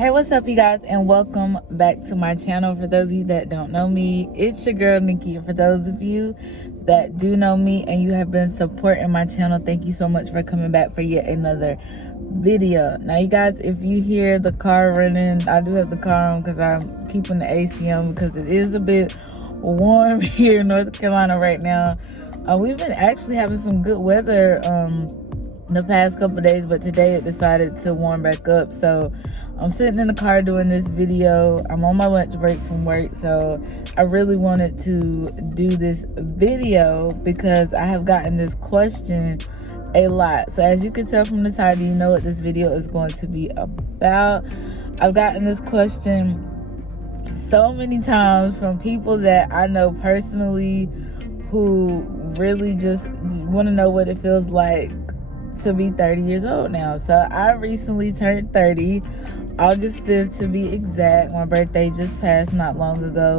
Hey, what's up, you guys, and welcome back to my channel. For those of you that don't know me, it's your girl Nikki. For those of you that do know me and you have been supporting my channel, thank you so much for coming back for yet another video. Now, you guys, if you hear the car running, I do have the car on because I'm keeping the AC on because it is a bit warm here in North Carolina right now. We've been actually having some good weather the past couple of days, but today it decided to warm back up. So I'm sitting in the car doing this video. I'm on my lunch break from work, so I really wanted to do this video because I have gotten this question a lot. So as you can tell from the title, you know what this video is going to be about. I've gotten this question so many times from people that I know personally who really just want to know what it feels like to be 30 years old now. So I recently turned 30, August 5th to be exact. My birthday just passed not long ago.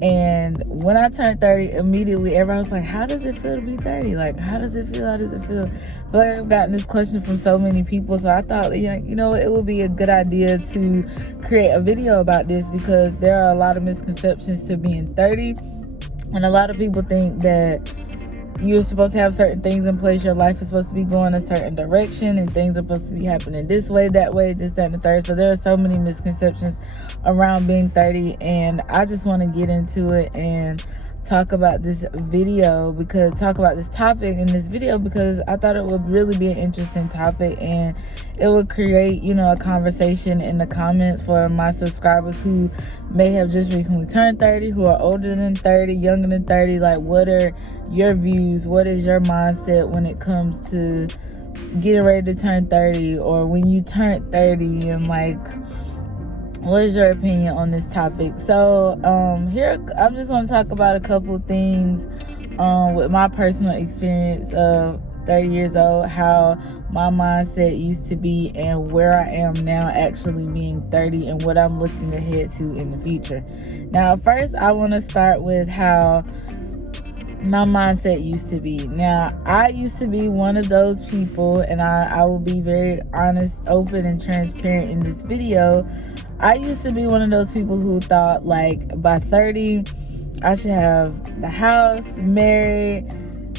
And when I turned 30, immediately everybody was like, how does it feel to be 30? Like, how does it feel? How does it feel? But I've gotten this question from so many people. So I thought, you know, it would be a good idea to create a video about this because there are a lot of misconceptions to being 30. And a lot of people think that you're supposed to have certain things in place. Your life is supposed to be going a certain direction and things are supposed to be happening this way, that way, this, that, and the third. So there are so many misconceptions around being 30, and I just want to get into it and talk about this topic in this video because I thought it would really be an interesting topic and it would create, you know, a conversation in the comments for my subscribers who may have just recently turned 30, who are older than 30, younger than 30. Like, what are your views? What is your mindset when it comes to getting ready to turn 30 or when you turn 30, and like, what is your opinion on this topic? So here I'm just going to talk about a couple things with my personal experience of 30 years old, how my mindset used to be and where I am now actually being 30 and what I'm looking ahead to in the future. Now, first I want to start with how my mindset used to be. Now, I used to be one of those people, and I will be very honest, open, and transparent in this video. I used to be one of those people who thought, like, by 30, I should have the house, married,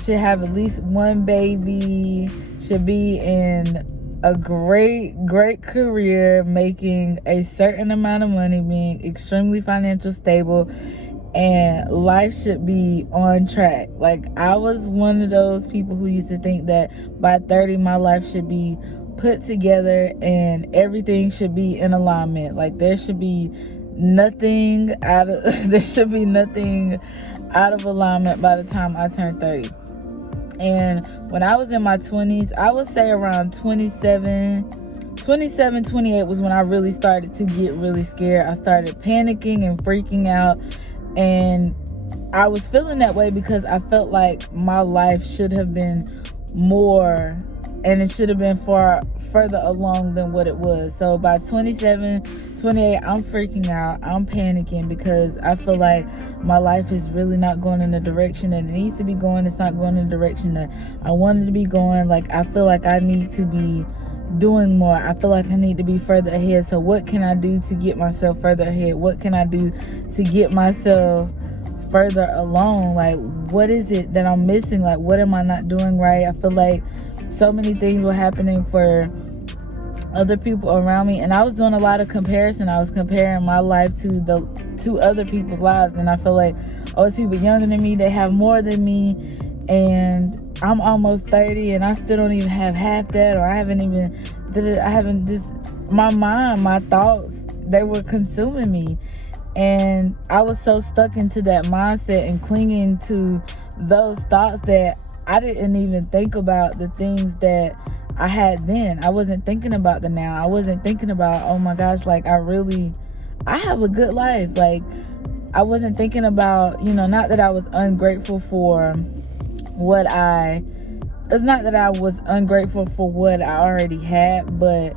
should have at least one baby, should be in a great career, making a certain amount of money, being extremely financially stable, and life should be on track. Like, I was one of those people who used to think that by 30, my life should be put together and everything should be in alignment. Like, there should be nothing out of alignment by the time I turned 30. And when I was in my 20s, I would say around 27, 28 was when I really started to get really scared. I started panicking and freaking out, and I was feeling that way because I felt like my life should have been more, and it should have been far further along than what it was. So by 27, 28, I'm freaking out. I'm panicking because I feel like my life is really not going in the direction that it needs to be going. It's not going in the direction that I wanted to be going. Like, I feel like I need to be doing more. I feel like I need to be further ahead. So what can I do to get myself further ahead? What can I do to get myself further along? Like, what is it that I'm missing? Like, what am I not doing right? I feel like so many things were happening for other people around me, and I was doing a lot of comparison. I was comparing my life to other people's lives, and I feel like, oh, it's people younger than me, they have more than me, and I'm almost 30 and I still don't even have half that, or I haven't just, my mind, my thoughts, they were consuming me. And I was so stuck into that mindset and clinging to those thoughts that I didn't even think about the things that I had then. I wasn't thinking about the now. I wasn't thinking about, oh my gosh, like, I have a good life. Like, I wasn't thinking about, you know, not that I was ungrateful for it's not that I was ungrateful for what I already had, but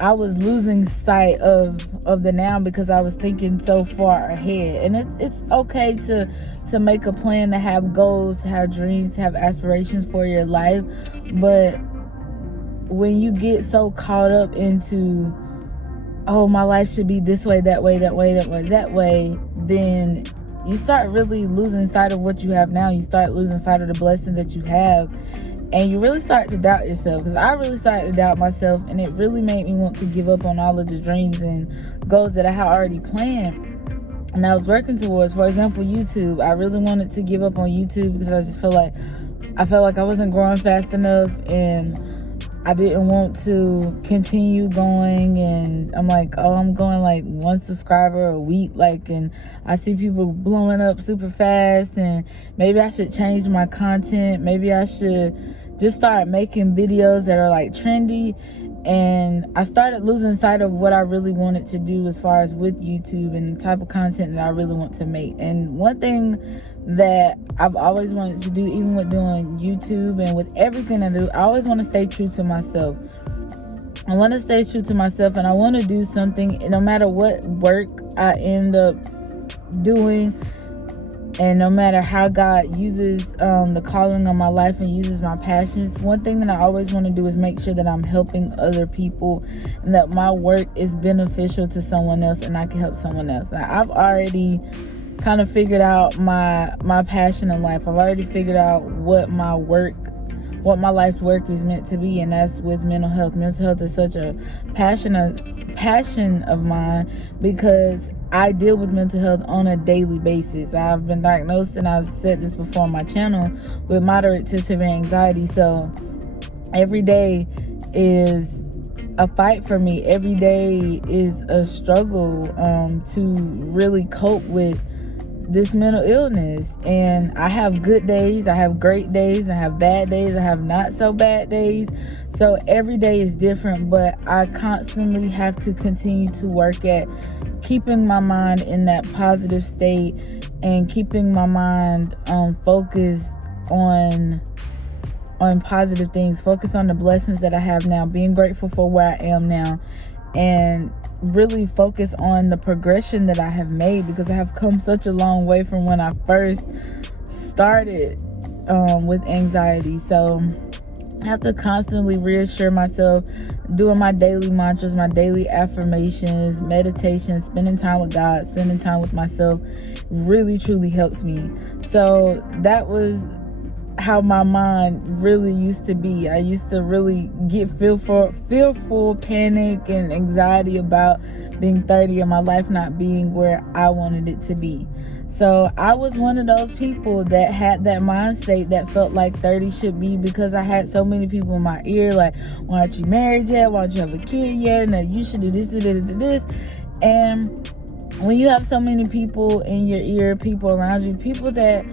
I was losing sight of the now because I was thinking so far ahead. And it's okay to make a plan, to have goals, to have dreams, to have aspirations for your life, but when you get so caught up into oh, my life should be this way, that way, that way, that way, that way, then you start really losing sight of what you have now. You start losing sight of the blessings that you have, and you really start to doubt yourself. Because I really started to doubt myself, and it really made me want to give up on all of the dreams and goals that I had already planned and I was working towards. For example, YouTube. I really wanted to give up on YouTube because I just felt like I wasn't growing fast enough, and I didn't want to continue going. And I'm like, oh, I'm going like 1 subscriber a week, like, and I see people blowing up super fast, and maybe I should change my content. Maybe I should just start making videos that are like trendy. And I started losing sight of what I really wanted to do as far as with YouTube and the type of content that I really want to make. And one thing that I've always wanted to do, even with doing YouTube and with everything I do, I always want to stay true to myself. I want to stay true to myself, and I want to do something, no matter what work I end up doing, and no matter how God uses the calling on my life and uses my passions. One thing that I always want to do is make sure that I'm helping other people, and that my work is beneficial to someone else, and I can help someone else. Now, I've already kind of figured out my passion in life. I've already figured out what my life's work is meant to be, and that's with mental health. Mental health is such a passion of mine, because I deal with mental health on a daily basis. I've been diagnosed, and I've said this before on my channel, with moderate to severe anxiety. So every day is a fight for me. Every day is a struggle to really cope with this mental illness. And I have good days, I have great days, I have bad days, I have not so bad days. So every day is different, but I constantly have to continue to work at keeping my mind in that positive state, and keeping my mind focused on positive things, focus on the blessings that I have now, being grateful for where I am now, and really focus on the progression that I have made, because I have come such a long way from when I first started with anxiety. So I have to constantly reassure myself, doing my daily mantras, my daily affirmations, meditation, spending time with God, spending time with myself really truly helps me. So that was how my mind really used to be. I used to really get fearful, panic, and anxiety about being 30 and my life not being where I wanted it to be. So I was one of those people that had that mind state that felt like 30 should be, because I had so many people in my ear like, why aren't you married yet? Why don't you have a kid yet? No, you should do this. And when you have so many people in your ear, people around you, people that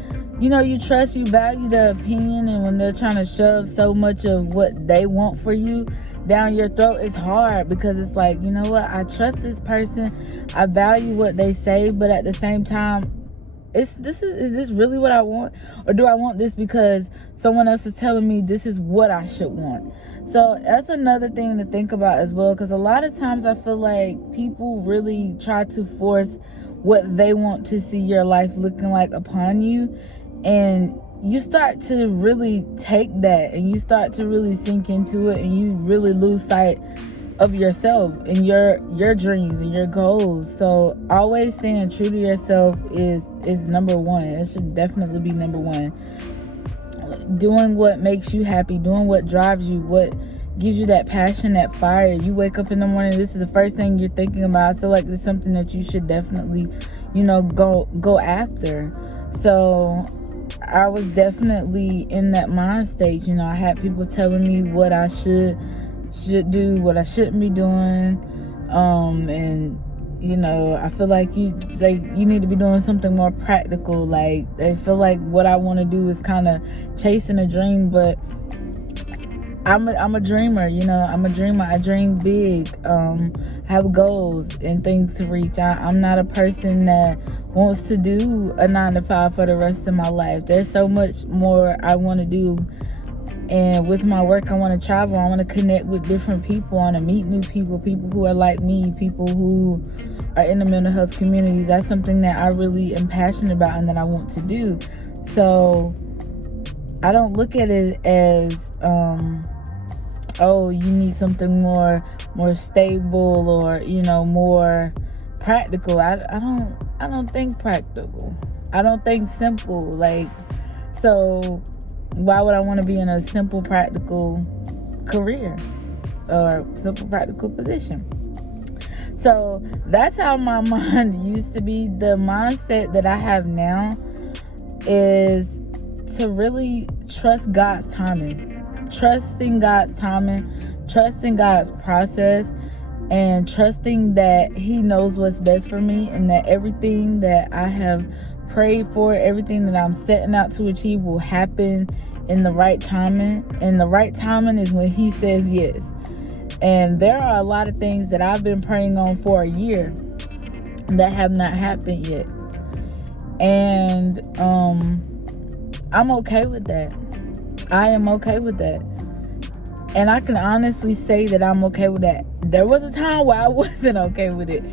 you trust, you value their opinion, and when they're trying to shove so much of what they want for you down your throat, it's hard, because it's like, you know what, I trust this person, I value what they say, but at the same time, is this really what I want? Or do I want this because someone else is telling me this is what I should want? So that's another thing to think about as well, because a lot of times I feel like people really try to force what they want to see your life looking like upon you, and you start to really take that, and you start to really sink into it, and you really lose sight of yourself and your dreams and your goals. So always staying true to yourself is number one. It should definitely be number one. Doing what makes you happy, doing what drives you, what gives you that passion, that fire. You wake up in the morning, this is the first thing you're thinking about. I feel like it's something that you should definitely, go after. So I was definitely in that mind state. I had people telling me what I should do, what I shouldn't be doing, and I feel like you need to be doing something more practical. Like, they feel like what I want to do is kind of chasing a dream, but I'm a dreamer. I'm a dreamer. I dream big. I have goals and things to reach. I'm not a person that wants to do a 9-to-5 for the rest of my life. There's so much more I want to do. And with my work, I want to travel. I want to connect with different people. I want to meet new people who are like me, people who are in the mental health community. That's something that I really am passionate about and that I want to do. So I don't look at it as oh, you need something more stable, or more practical. I don't think practical. I don't think simple. Like, so why would I want to be in a simple practical career or simple practical position? So that's how my mind used to be. The mindset that I have now is to really trust God's timing. Trusting God's timing, trusting God's process, and trusting that He knows what's best for me, and that everything that I have prayed for, everything that I'm setting out to achieve will happen in the right timing. And the right timing is when He says yes. And there are a lot of things that I've been praying on for a year that have not happened yet. And I'm okay with that. I am okay with that. And I can honestly say that I'm okay with that. There was a time where I wasn't okay with it.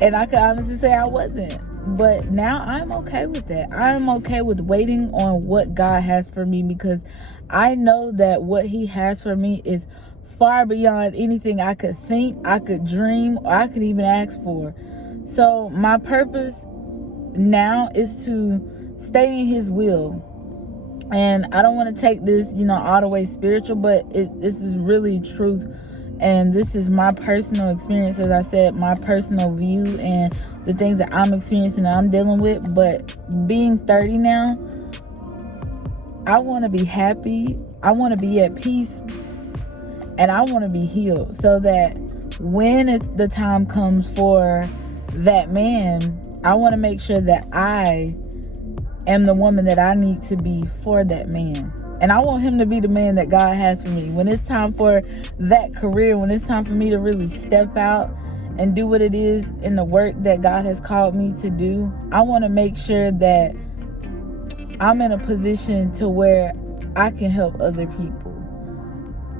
And I can honestly say I wasn't. But now I'm okay with that. I'm okay with waiting on what God has for me, because I know that what He has for me is far beyond anything I could think, I could dream, or I could even ask for. So my purpose now is to stay in His will. And I don't want to take this, all the way spiritual, but this is really truth. And this is my personal experience, as I said, my personal view and the things that I'm experiencing and I'm dealing with. But being 30 now, I want to be happy. I want to be at peace. And I want to be healed, so that when the time comes for that man, I want to make sure that I am the woman that I need to be for that man. And I want him to be the man that God has for me. When it's time for that career, when it's time for me to really step out and do what it is in the work that God has called me to do, I want to make sure that I'm in a position to where I can help other people.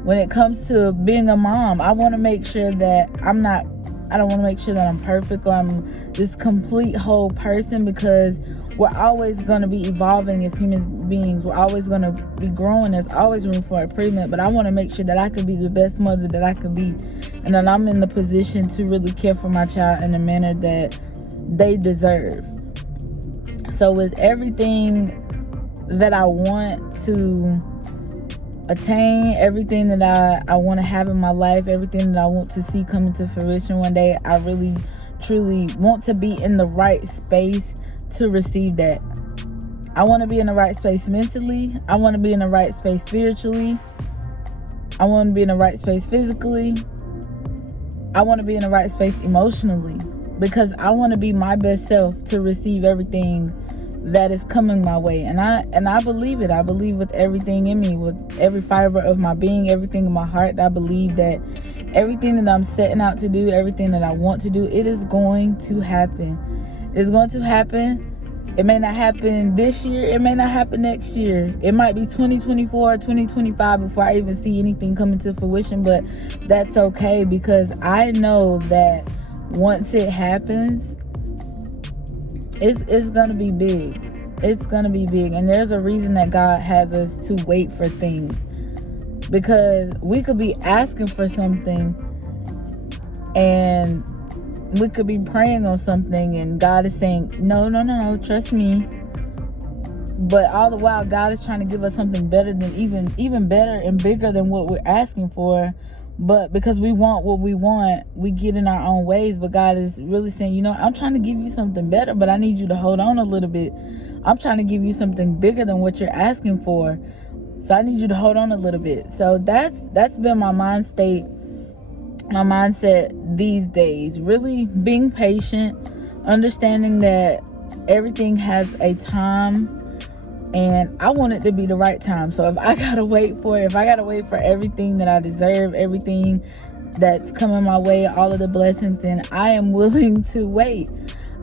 When it comes to being a mom, I want to make sure that I don't want to make sure that I'm perfect or I'm this complete whole person, because we're always going to be evolving as human beings. We're always going to be growing. There's always room for improvement. But I want to make sure that I can be the best mother that I could be, and that I'm in the position to really care for my child in a manner that they deserve. So with everything that I want to attain, everything that I want to have in my life, everything that I want to see come into fruition one day, I really truly want to be in the right space to receive that. I want to be in the right space mentally. I want to be in the right space spiritually. I want to be in the right space physically. I want to be in the right space emotionally, because I want to be my best self to receive everything that is coming my way. And I believe it. I believe with everything in me, with every fiber of my being, everything in my heart. I believe that everything that I'm setting out to do, everything that I want to do, it is going to happen. It's going to happen. It may not happen this year. It may not happen next year. It might be 2024 or 2025 before I even see anything coming to fruition. But that's okay, because I know that once it happens, it's going to be big. It's going to be big. And there's a reason that God has us to wait for things. Because we could be asking for something, and we could be praying on something, and God is saying, no, trust me. But all the while, God is trying to give us something better than even better and bigger than what we're asking for. But because we want what we want, we get in our own ways. But God is really saying, I'm trying to give you something better, but I need you to hold on a little bit. I'm trying to give you something bigger than what you're asking for. So I need you to hold on a little bit. So that's been my mind state, my mindset these days. Really being patient, understanding that everything has a time, and I want it to be the right time. So if I gotta wait for everything that I deserve, everything that's coming my way, all of the blessings, then I am willing to wait.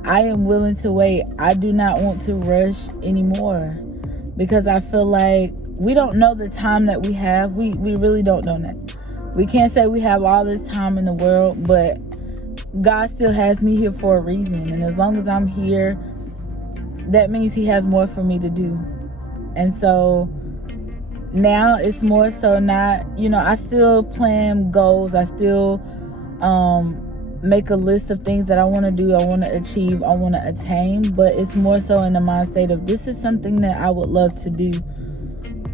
I am willing to wait. I do not want to rush anymore, because I feel like we don't know the time that we have. We really don't know that. We can't say we have all this time in the world, but God still has me here for a reason. And as long as I'm here, that means He has more for me to do. And so now it's more so not, I still plan goals. I still make a list of things that I want to do, I want to achieve, I want to attain, but it's more so in the mind state of, this is something that I would love to do.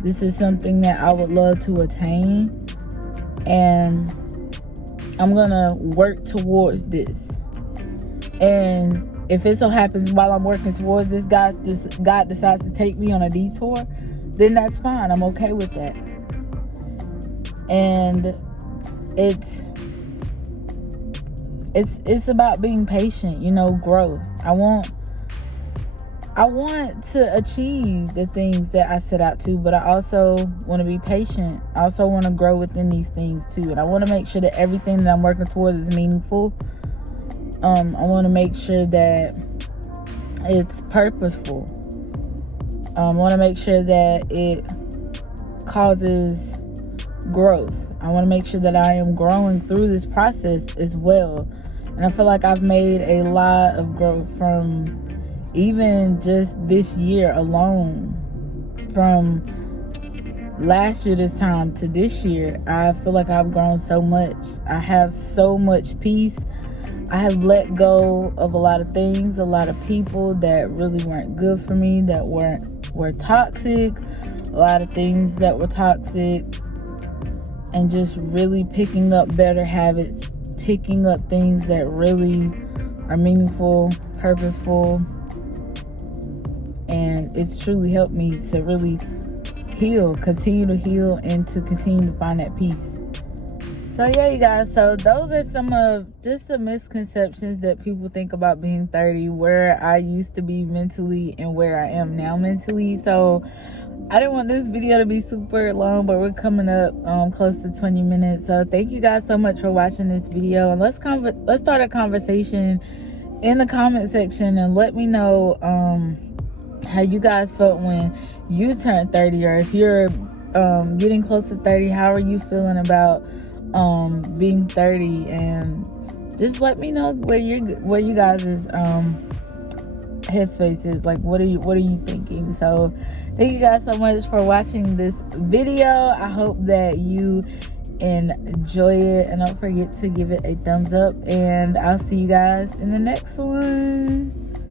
This is something that I would love to attain, and I'm gonna work towards this. And if it so happens while I'm working towards this, God decides to take me on a detour, then that's fine. I'm okay with that. And it's about being patient, growth. I want to achieve the things that I set out to, but I also want to be patient. I also want to grow within these things too. And I want to make sure that everything that I'm working towards is meaningful. I want to make sure that it's purposeful. I want to make sure that it causes growth. I want to make sure that I am growing through this process as well. And I feel like I've made a lot of growth from even just this year alone. From last year this time to this year, I feel like I've grown so much. I have so much peace. I have let go of a lot of things, a lot of people that really weren't good for me, that were toxic, a lot of things that were toxic, and just really picking up better habits, picking up things that really are meaningful, purposeful, and it's truly helped me to really heal, continue to heal, and to continue to find that peace. So yeah, you guys, so those are some of just the misconceptions that people think about being 30, where I used to be mentally and where I am now mentally. So I didn't want this video to be super long, but we're coming up close to 20 minutes. So thank you guys so much for watching this video, and let's start a conversation in the comment section, and let me know how you guys felt when you turned 30, or if you're getting close to 30, how are you feeling about being 30? And just let me know where you guys' headspace is. Like, what are you thinking? So thank you guys so much for watching this video. I hope that you enjoy it, and don't forget to give it a thumbs up, and I'll see you guys in the next one.